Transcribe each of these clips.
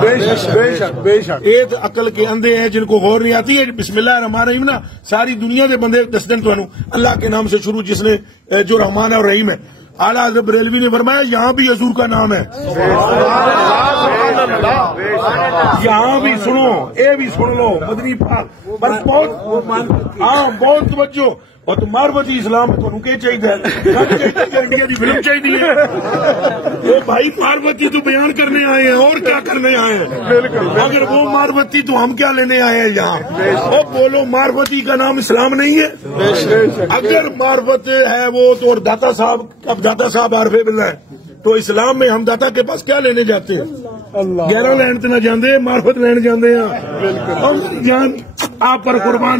بے شک ایک عقل کے اندھے ہیں جن کو غور نہیں آتی ہے. بسم اللہ الرحمن الرحیم نا ساری دنیا کے بندے دس دن تو اللہ کے نام سے شروع جس نے جو رحمان اور رحیم ہے. اعلیٰ حضرت بریلوی نے فرمایا یہاں بھی حضور کا نام ہے. یہاں بھی سنو اے بھی سن لو مدنی پاک بس بہت توجہ. اور تو مارفتی اسلام تو کیا چاہیے انڈیا کی فلم چاہیے. وہ بھائی مارفتی تو بیان کرنے آئے ہیں اور کیا کرنے آئے ہیں. اگر وہ مارفتی تو ہم کیا لینے آئے ہیں یہاں. وہ بولو مارفتی کا نام اسلام نہیں ہے. اگر مارفت ہے وہ تو اور داتا صاحب اب داتا صاحب عارف باللہ ہے تو اسلام میں ہم داتا کے پاس کیا لینے جاتے ہیں. 11 لین تو نہ جاندے مارفت لین جاندے ہیں. جان آپ پر قربان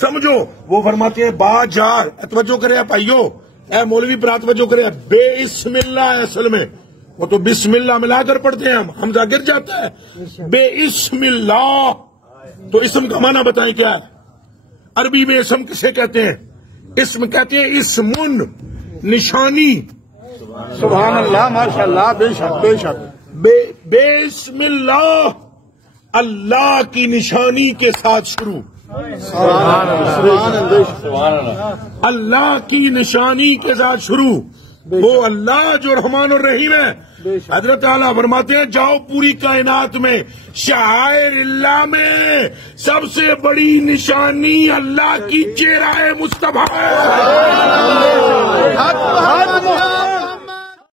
سمجھو وہ فرماتے ہیں با جار توجہ کرے بھائیو اے مولوی پر توجہ کرے بے اسم اللہ ہے اصل میں وہ تو بسم اللہ ملا کر پڑھتے ہیں ہم حمزہ گر جاتا ہے. بے اسم اللہ تو اسم کا معنی بتائیں کیا ہے. عربی میں اسم کسے کہتے ہیں. اسم کہتے ہیں اسمن نشانی. سبحان اللہ ماشاء اللہ بے شک بے اسم اللہ اللہ کی نشانی کے ساتھ شروع. اللہ کی نشانی کے ساتھ شروع. وہ اللہ جو رحمان الرحیم ہے. حضرت اعلیٰ فرماتے ہیں جاؤ پوری کائنات میں شعائر اللہ میں سب سے بڑی نشانی اللہ کی چہرہ مصطفیٰ ہے.